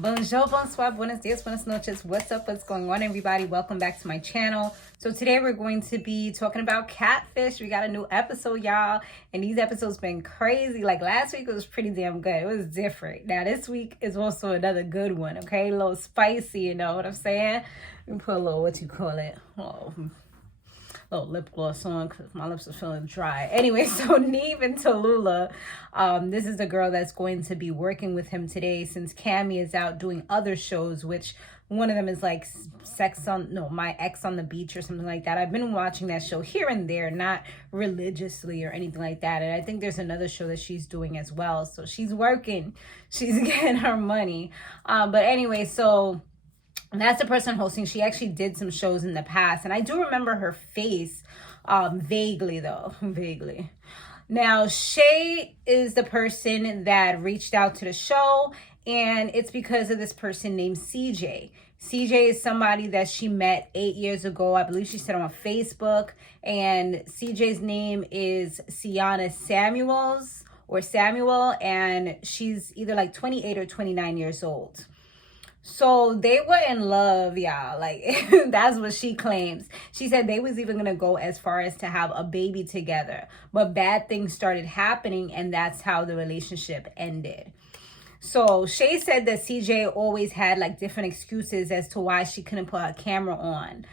Bonjour, bonsoir, buenos dias, buenas noches. What's up? What's going on, everybody? Welcome back to my channel. So today we're going to be talking about Catfish. We got a new episode, y'all. And these episodes been crazy. Like last week, it was pretty damn good. It was different. Now this week is also another good one, okay? A little spicy, you know what I'm saying? Let me put a little, little lip gloss on because my lips are feeling dry. Anyway, so Neve and Tallulah, this is the girl that's going to be working with him today since Cammy is out doing other shows, which one of them is like My Ex on the Beach or something like that. I've been watching that show here and there, not religiously or anything like that. And I think there's another show that she's doing as well. So she's working, she's getting her money. But anyway, so that's the person hosting. She actually did some shows in the past, and I do remember her face vaguely. Now, Shay is the person that reached out to the show, and it's because of this person named Ceejay. Ceejay is somebody that she met 8 years ago. I believe she said on Facebook, and Ceejay's name is Sienna Samuel, and she's either like 28 or 29 years old. So they were in love, y'all. Like, that's what she claims. She said they was even going to go as far as to have a baby together. But bad things started happening, and that's how the relationship ended. So Shay said that Ceejay always had like different excuses as to why she couldn't put her camera on.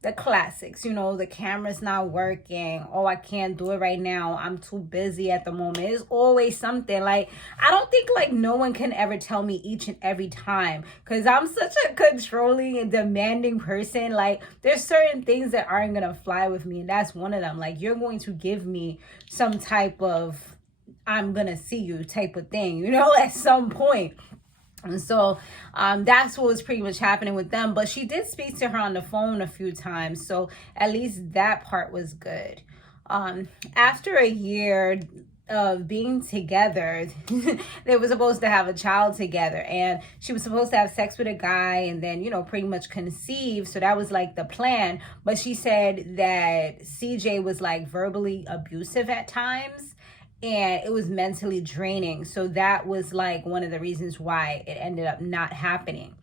The classics, you know, the camera's not working. Oh, I can't do it right now. I'm too busy at the moment. It's always something. Like, I don't think like no one can ever tell me each and every time, because I'm such a controlling and demanding person. Like, there's certain things that aren't gonna fly with me, and that's one of them. Like, you're going to give me some type of I'm gonna see you type of thing, you know, at some point. And so that's what was pretty much happening with them. But she did speak to her on the phone a few times. So at least that part was good. After a year of being together, they were supposed to have a child together. And she was supposed to have sex with a guy and then, you know, pretty much conceive. So that was like the plan. But she said that Ceejay was like verbally abusive at times, and it was mentally draining. So that was like one of the reasons why it ended up not happening.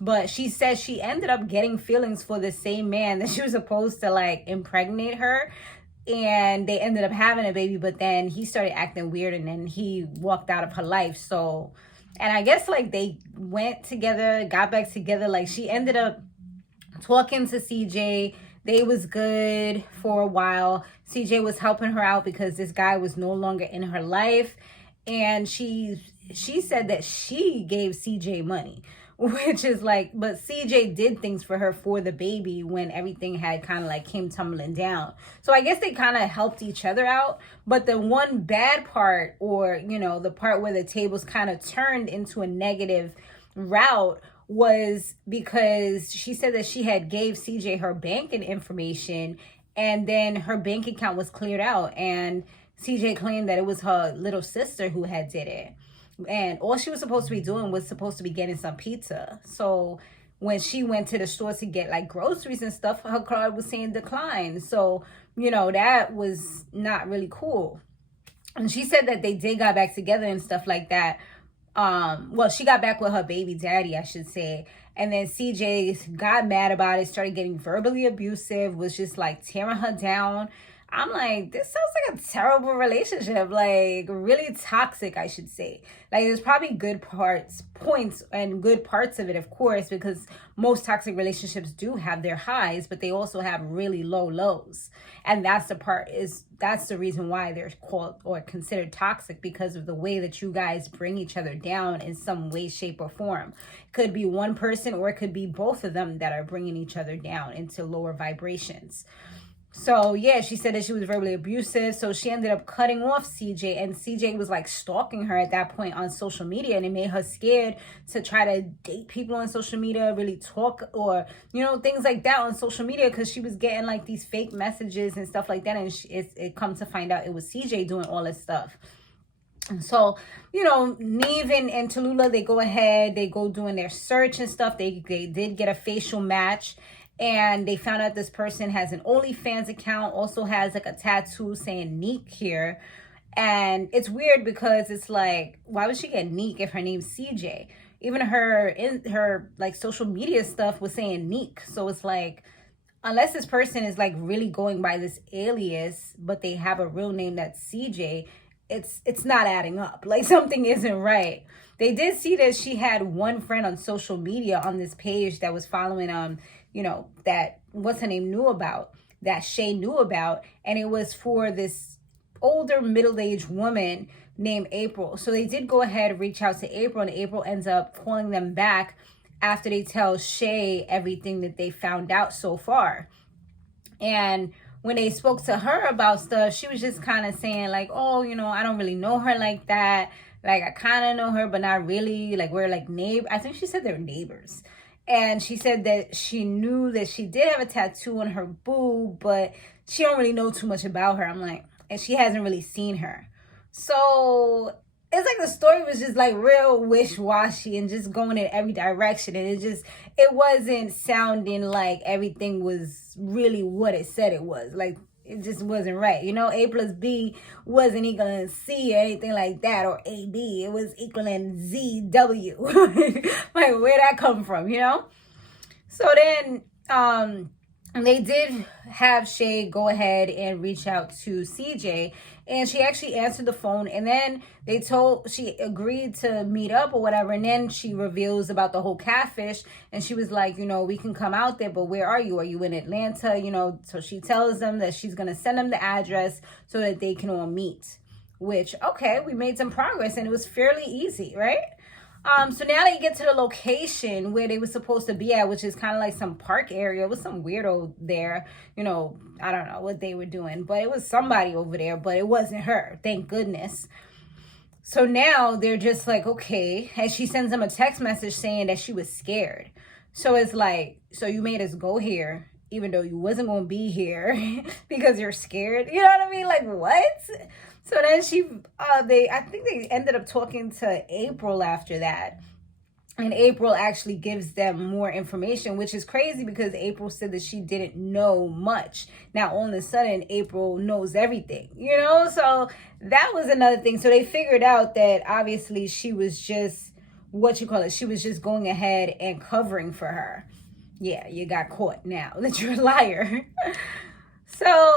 But she said she ended up getting feelings for the same man that she was supposed to like impregnate her, and they ended up having a baby. But then he started acting weird, and then he walked out of her life. So, and I guess like they went together, got back together. Like, she ended up talking to Ceejay. They was good for a while. Ceejay was helping her out because this guy was no longer in her life. And she said that she gave Ceejay money, which is like, but Ceejay did things for her for the baby when everything had kind of like came tumbling down. So I guess they kind of helped each other out. But the one bad part, or, you know, the part where the tables kind of turned into a negative route, was because she said that she had gave Ceejay her banking information, and then her bank account was cleared out, and Ceejay claimed that it was her little sister who had did it, and all she was supposed to be doing was supposed to be getting some pizza. So when she went to the store to get like groceries and stuff, her card was saying decline. So, you know, that was not really cool. And she said that they did got back together and stuff like that. Well, she got back with her baby daddy, I should say. And then Ceejay got mad about it, started getting verbally abusive, was just like tearing her down. I'm like, this sounds like a terrible relationship, like really toxic, I should say. Like, there's probably points and good parts of it, of course, because most toxic relationships do have their highs, but they also have really low lows. And that's the reason why they're called or considered toxic, because of the way that you guys bring each other down in some way, shape, or form. It could be one person, or it could be both of them that are bringing each other down into lower vibrations. So yeah, she said that she was verbally abusive. So she ended up cutting off Ceejay, and Ceejay was like stalking her at that point on social media, and it made her scared to try to date people on social media, really talk, or, you know, things like that on social media, because she was getting like these fake messages and stuff like that. And it comes to find out it was Ceejay doing all this stuff. And so, you know, Neve and Tallulah, they go ahead, they go doing their search and stuff. They did get a facial match. And they found out this person has an OnlyFans account, also has like a tattoo saying Neek here. And it's weird because it's like, why would she get Neek if her name's CJ? Even her like social media stuff was saying Neek. So it's like, unless this person is like really going by this alias, but they have a real name that's CJ, it's not adding up. Like something isn't right. They did see that she had one friend on social media on this page that was following that what's her name knew about, that Shay knew about, and it was for this older middle-aged woman named April. So they did go ahead and reach out to April, and April ends up calling them back after they tell Shay everything that they found out so far. And when they spoke to her about stuff, she was just kind of saying like, oh, I don't really know her like that. Like, I kind of know her, but not really. Like, we're like neighbors. I think she said they're neighbors. And she said that she knew that she did have a tattoo on her boob, but she don't really know too much about her. I'm like, and she hasn't really seen her. So it's like the story was just like real wish-washy and just going in every direction. And it wasn't sounding like everything was really what it said it was. Like, it just wasn't right. A plus B wasn't equaling C or anything like that, or AB. It was equaling ZW. Like, where'd that come from, So then, they did have Shay go ahead and reach out to CJ, and she actually answered the phone, and then she agreed to meet up or whatever, and then she reveals about the whole catfish, and she was like, we can come out there, but where are you? Are you in Atlanta? So she tells them that she's going to send them the address so that they can all meet, which, okay, we made some progress, and it was fairly easy, right? So now they get to the location where they were supposed to be at, which is kind of like some park area with some weirdo there. I don't know what they were doing, but it was somebody over there, but it wasn't her. Thank goodness. So now they're just like, okay. And she sends them a text message saying that she was scared. So it's like, so you made us go here, even though you wasn't going to be here because you're scared. You know what I mean? Like, what? So then I think they ended up talking to April after that. And April actually gives them more information, which is crazy because April said that she didn't know much. Now, all of a sudden, April knows everything, So that was another thing. So they figured out that obviously she was just, she was just going ahead and covering for her. Yeah, you got caught now that you're a liar. So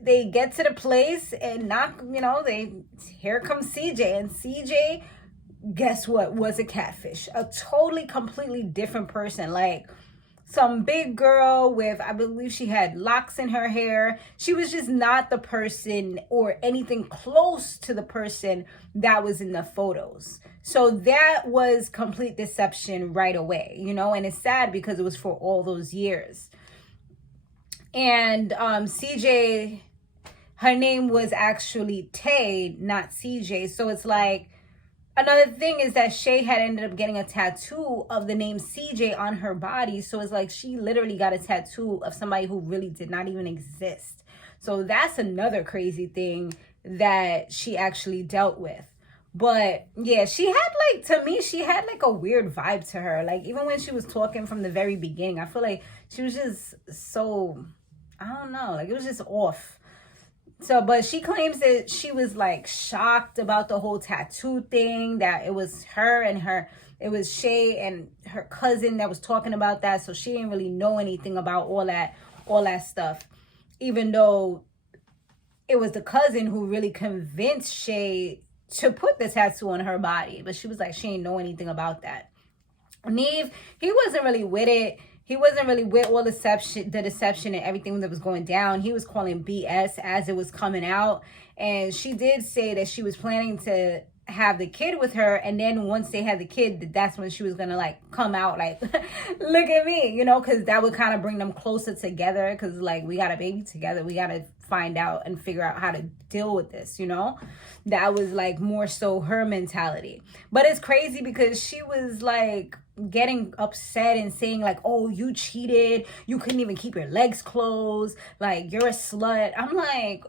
they get to the place and here comes CJ, and CJ, guess what, was a catfish, a totally completely different person, like some big girl with, I believe she had locks in her hair. She was just not the person or anything close to the person that was in the photos. So that was complete deception right away, and it's sad because it was for all those years. And CJ, her name was actually Tay, not CJ. So it's like, another thing is that Shay had ended up getting a tattoo of the name CJ on her body. So it's like she literally got a tattoo of somebody who really did not even exist. So that's another crazy thing that she actually dealt with. But yeah, she had like a weird vibe to her. Like, even when she was talking from the very beginning, I feel like she was just so, I don't know, like it was just off. So, but she claims that she was like shocked about the whole tattoo thing, that it was it was Shay and her cousin that was talking about that. So she didn't really know anything about all that stuff, even though it was the cousin who really convinced Shay to put the tattoo on her body. But she was like, she didn't know anything about that. Neve, he wasn't really with it. He wasn't really with all the deception and everything that was going down. He was calling BS as it was coming out. And she did say that she was planning to have the kid with her, and then once they had the kid, that's when she was gonna like come out like look at me, because that would kind of bring them closer together, because like, we got a baby together, we got to find out and figure out how to deal with this. That was like more so her mentality. But it's crazy because she was like getting upset and saying like, oh, you cheated, you couldn't even keep your legs closed, like you're a slut. I'm like,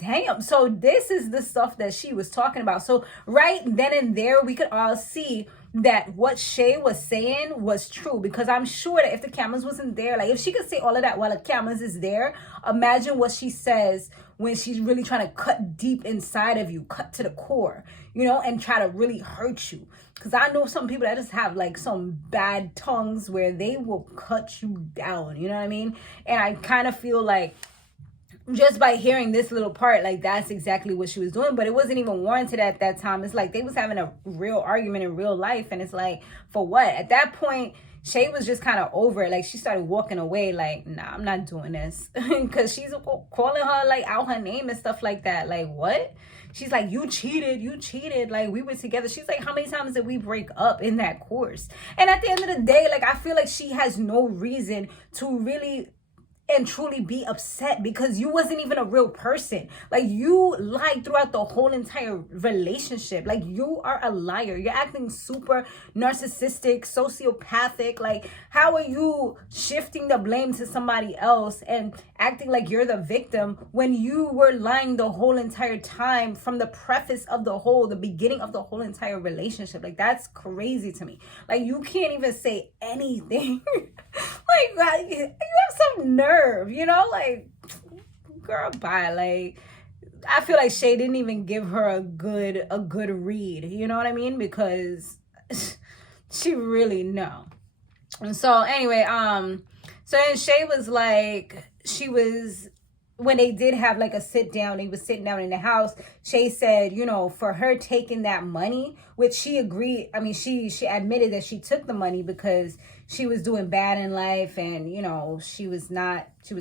damn. So this is the stuff that she was talking about. So right then and there, we could all see that what Shay was saying was true, because I'm sure that if the cameras wasn't there, like if she could say all of that while the cameras is there, imagine what she says when she's really trying to cut deep inside of you, cut to the core, you know, and try to really hurt you. Because I know some people that just have like some bad tongues where they will cut you down, you know what I mean? And I kind of feel like just by hearing this little part, like that's exactly what she was doing, but it wasn't even warranted at that time. It's like they was having a real argument in real life, and it's like, for what? At that point, Shay was just kind of over it. Like she started walking away like, nah, I'm not doing this. Because she's calling her like out her name and stuff like that. Like, what? She's like, you cheated. Like, we were together. She's like, how many times did we break up in that course? And at the end of the day, like, I feel like she has no reason to really and truly be upset, because you wasn't even a real person. Like, you lied throughout the whole entire relationship. Like, you are a liar. You're acting super narcissistic, sociopathic. Like, how are you shifting the blame to somebody else and acting like you're the victim when you were lying the whole entire time from the preface of the beginning of the whole entire relationship? Like, that's crazy to me. Like, you can't even say anything. Like, you have some nerve, you know? Like, girl, bye. Like, I feel like Shay didn't even give her a good read, you know what I mean? Because she really no. And so anyway, so then Shay was like, when they did have like a sit down, they was sitting down in the house, Shay said, you know, for her taking that money, which she agreed, I mean, she admitted that she took the money because she was doing bad in life, and, you know, she was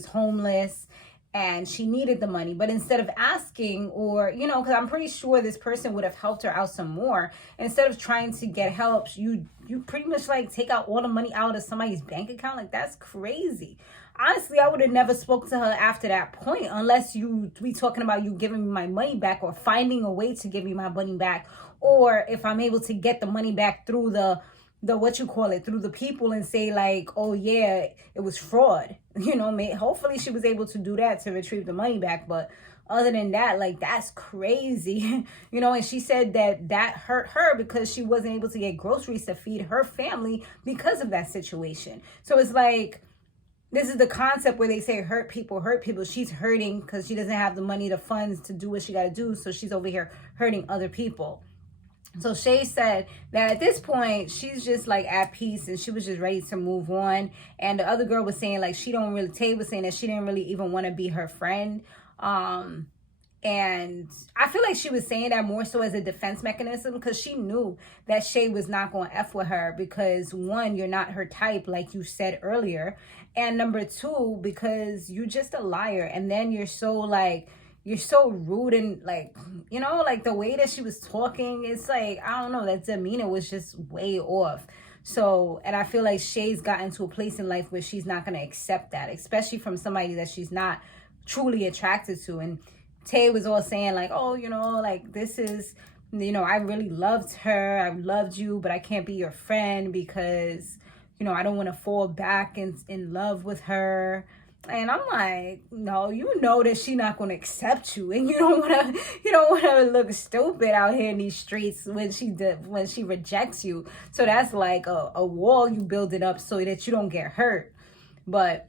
homeless and she needed the money. But instead of asking, or, you know, because I'm pretty sure this person would have helped her out some more, instead of trying to get help, you pretty much like take out all the money out of somebody's bank account. Like, that's crazy. Honestly, I would have never spoke to her after that point, unless we talking about you giving me my money back, or finding a way to give me my money back, or if I'm able to get the money back through the through the people, and say like, oh yeah, it was fraud. You know, hopefully she was able to do that to retrieve the money back. But other than that, like, that's crazy. You know, and she said that hurt her because she wasn't able to get groceries to feed her family because of that situation. So it's like, this is the concept where they say hurt people. She's hurting because she doesn't have the money, the funds to do what she got to do. So she's over here hurting other people. So Shay said that at this point, she's just like at peace, and she was just ready to move on. And the other girl was saying like, Tay was saying that she didn't really even want to be her friend. And I feel like she was saying that more so as a defense mechanism, because she knew that Shay was not going to F with her, because one, you're not her type, like you said earlier. And number two, because you're just a liar. And then you're so rude, and like, you know, like the way that she was talking, it's like, I don't know, that demeanor was just way off. So, and I feel like Shay's gotten to a place in life where she's not going to accept that, especially from somebody that she's not truly attracted to. And Tay was all saying like, oh, you know, like, this is, you know, I really loved her. I loved you, but I can't be your friend because, you know, I don't want to fall back in love with her. And I'm like, no, you know that she's not going to accept you, and you don't want to look stupid out here in these streets when she rejects you. So that's like a wall you build it up so that you don't get hurt. But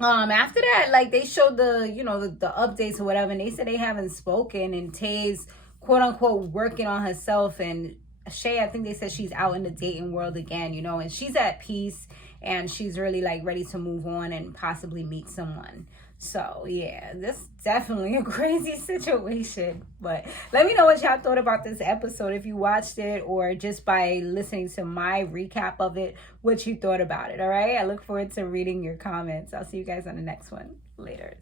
after that, like, they showed the updates or whatever, and they said they haven't spoken, and Tay's quote unquote working on herself, and Shay, I think they said she's out in the dating world again, you know, and she's at peace, and she's really like ready to move on and possibly meet someone. So yeah, this is definitely a crazy situation. But let me know what y'all thought about this episode, if you watched it, or just by listening to my recap of it, what you thought about it. All right, I look forward to reading your comments. I'll see you guys on the next one. Later.